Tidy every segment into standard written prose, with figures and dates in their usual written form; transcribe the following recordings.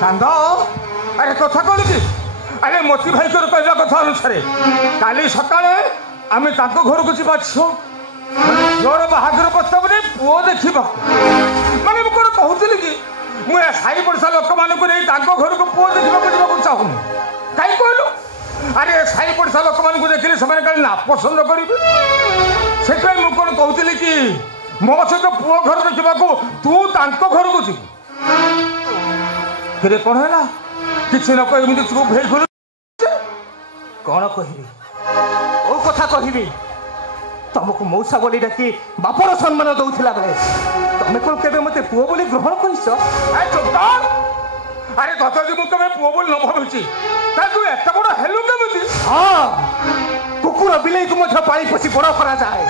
चांद अरे कथा कौन कि अरे मोती भाई को कहवा कथा अनुसार काली सकाଳେ आम घर को जा झीवर बाहागर प्रस्ताव में पुओ देखा माने कौन कहूली कि मुझे साई पड़सा लोक मानक घर को पुओ देखा चाहूनी कहीं कहलु अरे साई पड़सा लोक मानक देखिले से नापसंद करेंगे से कौन कहूली कि मो सहित पुओ घर देखा तू घर को जी फिर कौन है किसी न कह चुप है कौन कह कथा कहबी तुमको मौसा बोली डाकी बापर सम्मान दौला बेले तुम कौन के मत पुओ बोली ग्रहण कर अरे तथा मुझे पुओ बोली न भावी तू एत बड़ हेलु केमी हाँ कुकुर बिले को पानी पोषी बड़ करा जाए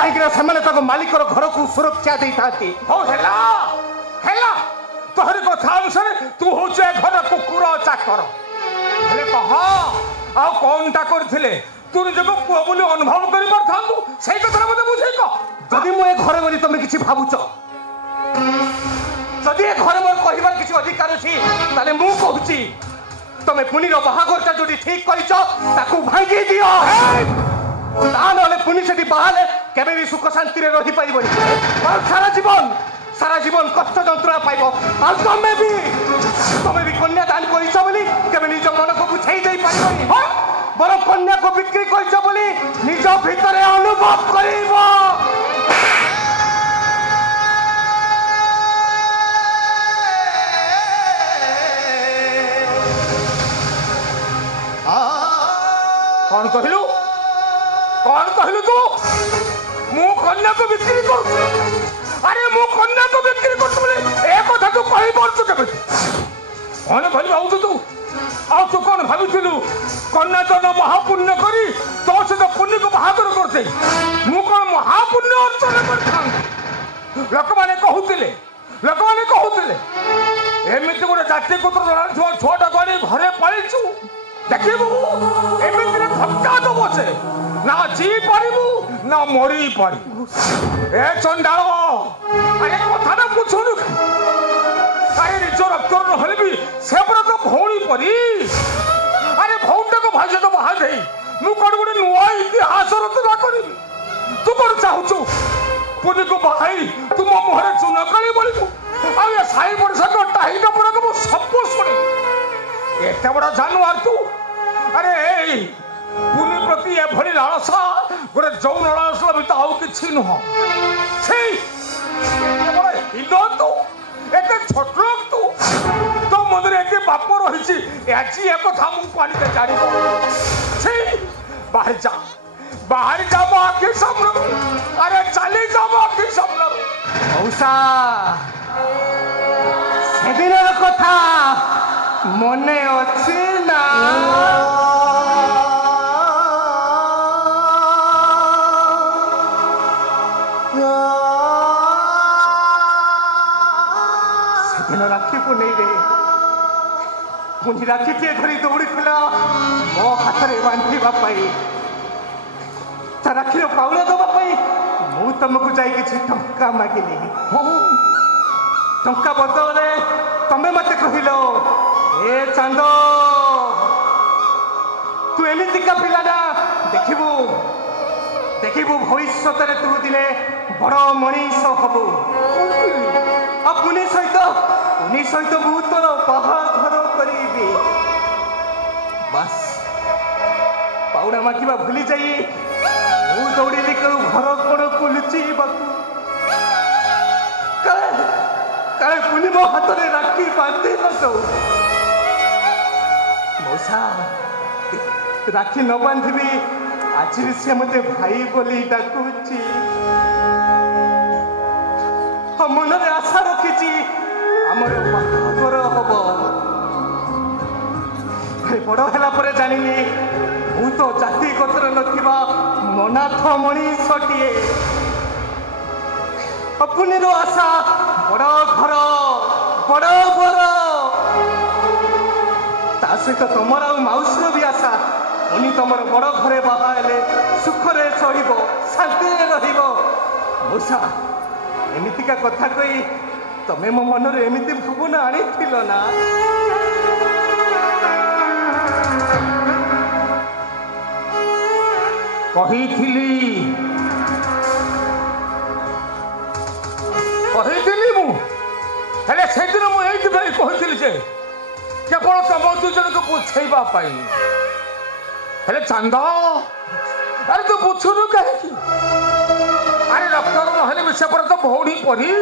कहीं मालिकर घर को सुरक्षा दे था तोहर कथा अनुसार तू हूँ घर कुकुर चाकर कह आ कौनटा करथिले तू निजक पुओ बोली अनुभव कर पारथांतु सेई कथा मते बुझे कह जदि मो ए घर बोली तुम किछि भाबुच जदि ए घर मोर कहिबार किछि अधिकार अछि ताले मु कहूची तमे पुनी रो बाहागरटा जोडी ठीक करिछ ताकू भांगी दियो ता नले पुनी सेठी बाहाले केबे भी सुख शांति रे रहि पाइबनी और सारा जीवन कष्ट जंत्रणा पाइब आ तमे भी कन्यादान करिछ बोली केबे निज मन को बुझाई दे पाइबनी बर कन्या को बिक्री करिछ बोली निज भीतर अनुभव करिब कौन कहलु तू मु कन्या को बिक्री करू अरे मु कन्या को बिक्री करछु बोले ए कथा तू कहि परछु केबे कौन भली भाऊ तू आ तू कौन भाबिथिलु कन्या तो न महापुण्य करी तो से तो पुण्य को बहादुर करते मु कौन महापुण्य अर्चना करथां लोक माने कहूतिले एमिति गोटे जाति पुत्र जणा छोटा गाड़ी घरे पळिछु देखिबू एमिति रे धक्का दबो से ना जी पारिबू ना मरी पारिबू ए चंडाल अरे कथा ना पूछुनु अरे निज रक्त न भी से तो भौणी परी अरे भौणटा को भाषा तो बाहर दे मु कौन गोटे नुआ इतिहास रचना करी तू कौन चाहूचु पुनी को बाहाई तुम मुहरे चुन काली बोलू आ साई पड़सा को टाही पर को सब शुणी एत बड़ा जानवर तू अरे पुनी प्रति एभली लालसा गोटे जौन लालसा भी आउ कि नुह तू एत छोट लोक तू तो मन एत बाप रही आज एक कथा मुझे पानी जान बाहर जा मो आखि सामने अरे चली जा मो आखि सामने मौसा सेदिन कथा मने अच्छी ना सेदिन राखी को नहीं रे पुनी राखी टे धरी दौड़ी मो हाथ में बांधा राखी पाउला दवाई मु तुमको जाई किछि टंका मागिली टंका बदले तमे मत कहिलो ए चांद तू एमितिका पिलाडा देखिबू भविष्य तू दिने बड़ मनीष हबू पुनी सहित बहुत बाहाघर करी बस पाउना मागिबा भूली जाई दौड़ी घर कौन को लुचेबाकू काले पुनी मो हाथ में राखी बांधे न मौसा राखी न बांधि आज से मत भाई बोली डाकुची मनरे आशा रखी आमर बाहाघर हम बड़ है जानी मु तो जाति गोत्र नथिबा मनाथ मनीषटीए पुनीर आशा बड़ घर बड़ बर ता सहित तुमर आ माउसीर भी आशा पुनी तुमर बड़ घरे बाहा हेले सुखरे चलिब शांति रहिब मौसा एमितिका कथा कही तमे मो मन एमती भावना आनी ना कही मु हेले से दिन मुझे कही जे केवल तुम दु जन को बुझेबा हेले चांदा अरे तू बुझुनु कहीं अरे डॉक्टर नहले विषय पर तो भौणी परी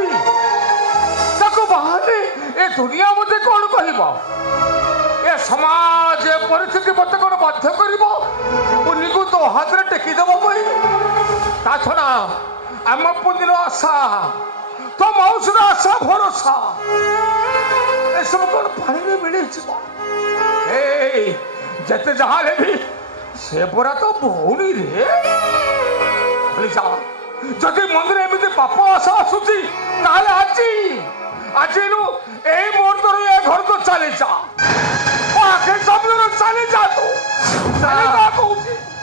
बाहर ए दुनिया मत कौन कह ए समाज परिस्थिति मत कौन बाध्य कर तो हाथ में टेकीदेव ता छड़ा आम पुंजीर आशा तो मौसर आशा भरोसा ए सब कौन पानी मिले जिते जहाँ भी से परा तो भौणी रे जदि मंदिर एमती पाप आशा आसूची आज मुहूर्त ये घर तो चली जा आगे सब चली जा तू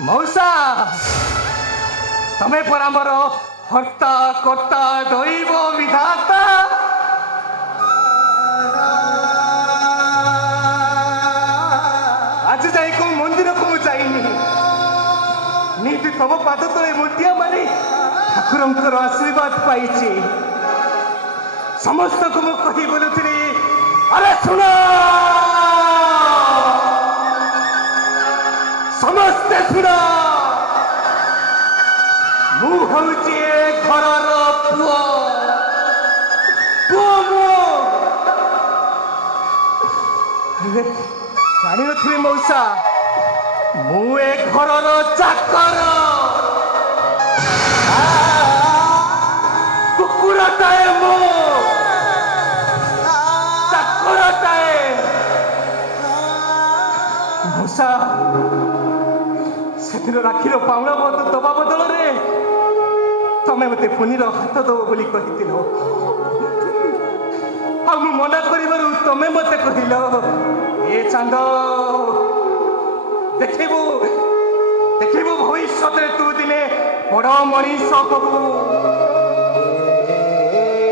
मौसा तमें पर आमर हर्ता कर्ता दैव विधाता आज जाई को मंदिर को जाइनी नीति तम पाद तले मुटिया मारी ठाकुर आशीर्वाद पाई समस्त को कही बोलुली अरे सुन समस्ते सुन मुझे घर जानी नी मौसा मुए घर चाकर कुकुरटाए मो चाकरटाए मौसा से दिन राखीर पाउना दबा बदल रे तमें मत पुनीर हाथ दब बोली कही मना कर तमें मत कहल ए चांद देखबू देखबू भविष्य तू दिने बड़ मनीष हबू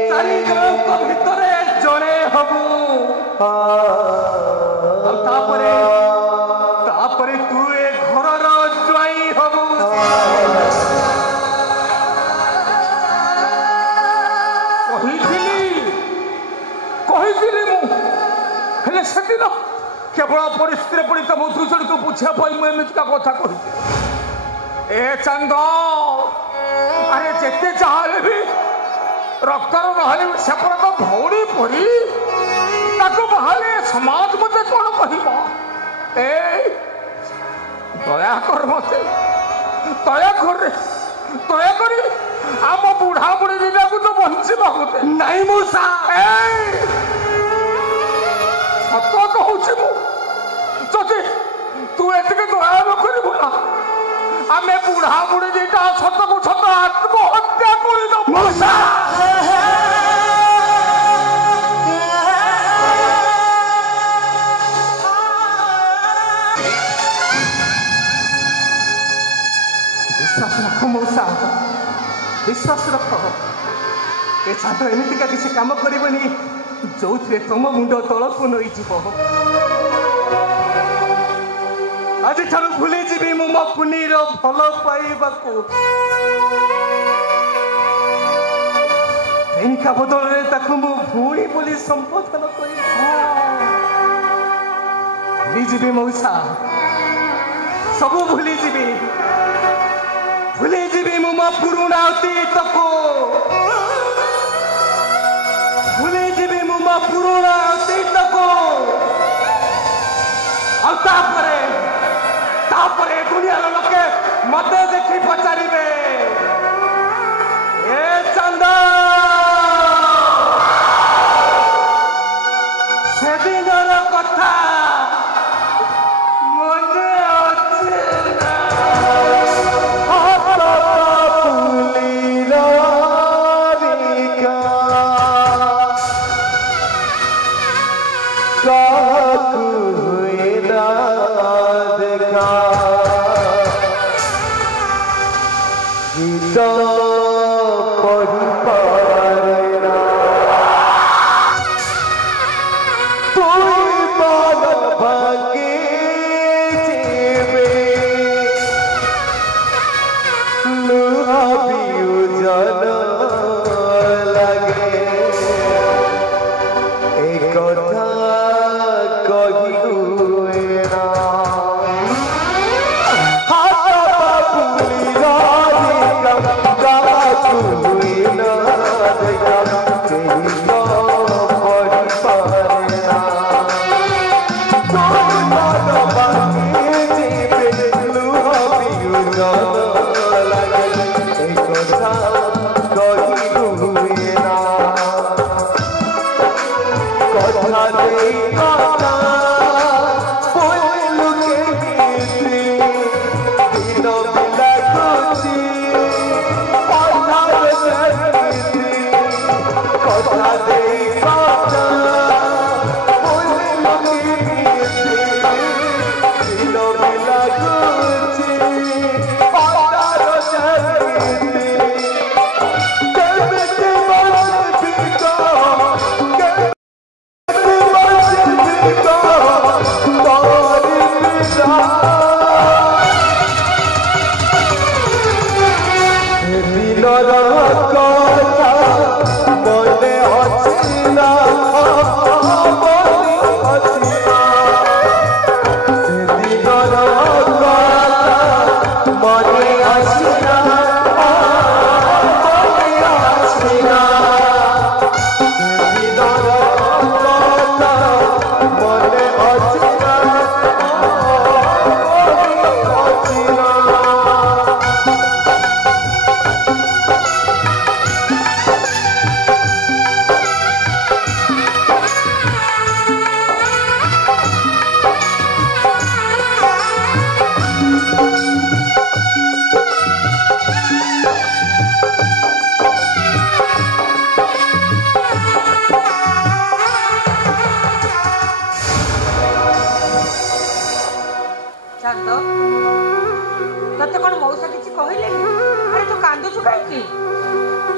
चारि जनक भितर जड़े हबू तापरे तू ए घर ज्वाई हबू से दिन केवल परिस्थिति पड़ी तुम दुजन को बुझापी मुझे कथा कही ए चांद अरे जिते जहाँ भी रक्तर नहले सेपर तो भौणी परी बाहर समाज मत कौन कह दया कर मत दया कर आम बुढ़ा बुढ़ी दिना को तो बंचा मत नहीं मौसा सत कहूँ जदि तू एत दया न करू ना आम बुढ़ा बुढ़ी दीटा सत को सत आत्महत्या कर मौसा विश्वास रख मौसा विश्वास रख ए छात्र एमतिका किसी काम करनी जो थे तुम मुंड तल को नई आज ठार भूली जी मो पुनीर भल पाइबा प्रेमिका बदल मु भूणी बोली संबोधन कर मौसा सब भूली जी मो पुरुणा अतीत को भूली जी मो पुरुणा अतीत को तापरे दुनिया लोके मत देखी पचारे ए चंदा से दिन कथा मने पढ़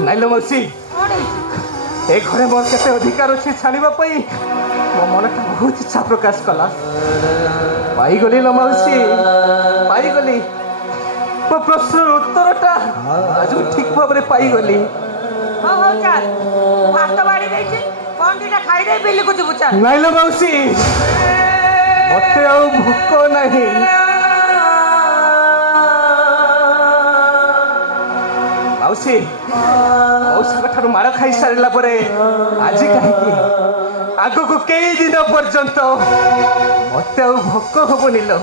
नाइलो मौसी ए घरे मोर केते अधिकार अछि छाड़ीबा पई मो मनटा बहुत इच्छा प्रकाश कला पाई गली लो मौसी पाई गली मो प्रश्न उत्तरटा आज ठीक भाबरे पाई गली हो हो चल भात बाड़ी देछि कोन दिना खाई दे बिल्ली को जुबुचा नाइलो मौसी मते आ भूख नहीं मौसी मौसा माड़ खाई सारा आज कहीं आग को कई दिन पर्यंत मत भोक हबनी लो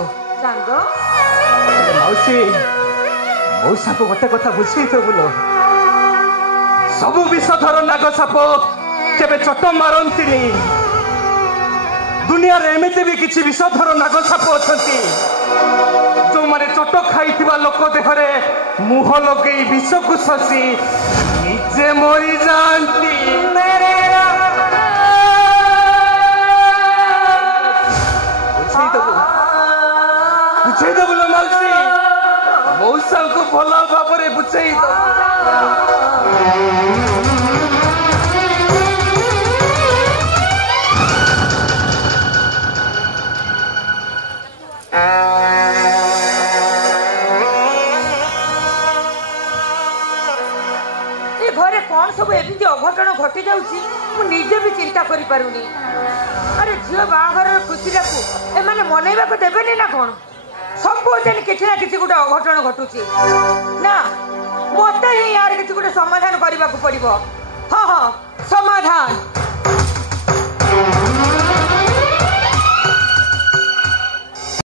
मौसी मौसा को गोटे कथा बुझे बोलो सबु विषधर नाग साप केबे चट मारती दुनिया रे एमती भी किसी विषधर नाग साप अच्छा जो माने चट खाई लोक देहरे मुह लगे विष को शशि निजे मरी जाती बुझे दबु मौसी मौसा को भल भाव बुझे घरे कौन सब एमती अघटन घटी जाऊँगी मुझे भी चिंता करी पारुनी। अरे झील बाहर खुशी एमाने मनैबा को देबेनी ना कौन सबुदिन किसी ना किसी गोटे अघटन घटुची ना मत ही यार किसी गोटे समाधान करने को पड़ो। हाँ हाँ समाधान